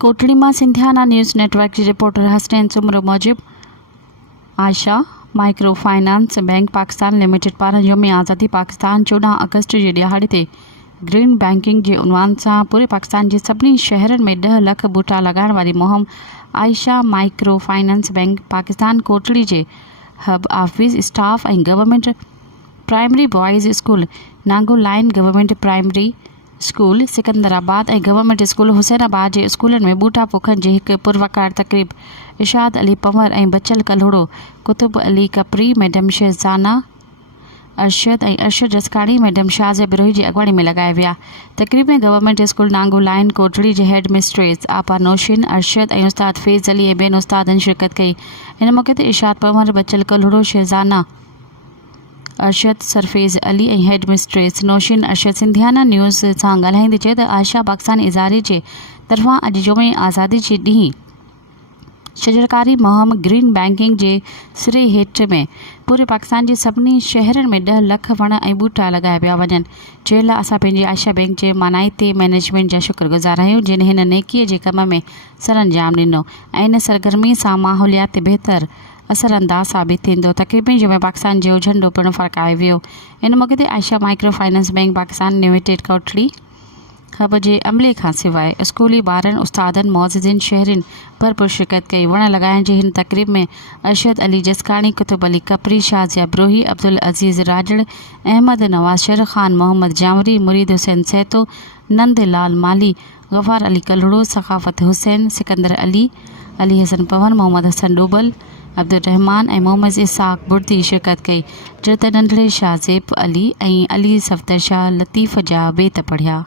कोटड़ी में Sindhiyana news network की reporter Hasnain Soomro मूजिब Ayesha micro finance bank Pakistan limited पारां यौम आज़ादी पाकिस्तान 14 अगस्त के दिहाड़े ते ग्रीन बैंकिंग के उनवान से पूरे पाकिस्तान के सभी शहरन में 10 लाख बूटा लगाने वाली मुहिम Ayesha micro finance bank Pakistan Kotri के हब ऑफिस स्टाफ और government primary boys school Nango line government primary school Sikandarabad और गवर्नमेंट स्कूल हुसैनाबाद के स्कूलन में बूटा पोखन के एक पुरवकार तकरीब इशाद अली पंवर और बचल कल्होड़ो कुतुब अली कपरी मैडम शहजाना अरशद और अरशद रसकानी मैडम शाज़ बिरोही की अगवानी में लगाया विया। तकरीब में गवर्नमेंट स्कूल नांगो लाइन कोटड़ी के हेड मिस्ट्रेस आपा नौशिन अरशद और उस्ताद फैज़ अली बेन उस्तादन शिरकत कई। इन मौके ते इशाद पंवर बचल कल्होड़ो शहजाना अरशद सरफेज़ अली और हेड मिस्ट्रेस नौशिन अरशद सिंधियाना न्यूज़ से ॻाल्हाईंदे चयो त आयशा पाकिस्तान इदारे के तरफां अॼु यौम आज़ादी के ॾींहुं शजरकारी मुहिम ग्रीन बैंकिंग के सिरे हेठ में पूरे पाकिस्तान के सभी शहरन में 10 लाख वण और बूटा लगाया पिया वञनि। जंहिं लाइ असां पंहिंजी आयशा बैंक के मानाइते मैनेजमेंट जा शुक्रगुज़ार आहियूं जिन हिन नेकीअ जे कम में सरअंजाम ॾिनो ऐं इन सरगर्मी से माहौलियात बेहतर असरअंदाज साबित थींदो। तकरीब में पाकिस्तान जो झंडो पिणु फरकायो वियो। इन मौके ते Ayesha micro finance bank Pakistan limited Kotri hub के अमले का सिवाय स्कूली बारन उस्तादन मौजूदन शहरन भरपूर शिरकत कई। वण लगाइण जी हिन तकरीब में अरशद अली जसकानी कुतुब अली कपरी शाजिया ब्रोही अब्दुल अजीज़ राजड़ अहमद नवाज शर खान मोहम्मद जामरी मुरीद हुसैन सैतो नंद लाल माली गफ़ार अली कल्हड़ो सखाफत हुसैन सिकंदर अली अली हसन पवन मोहम्मद हसन डोबल अब्दुल रहमान और मोहम्मद इसाक बुर्दी शिरकत कई। जत नंढड़े शाह ज़ेब अली और अली सफ़दर शाह लतीफ़ जा बेत पढ़िया।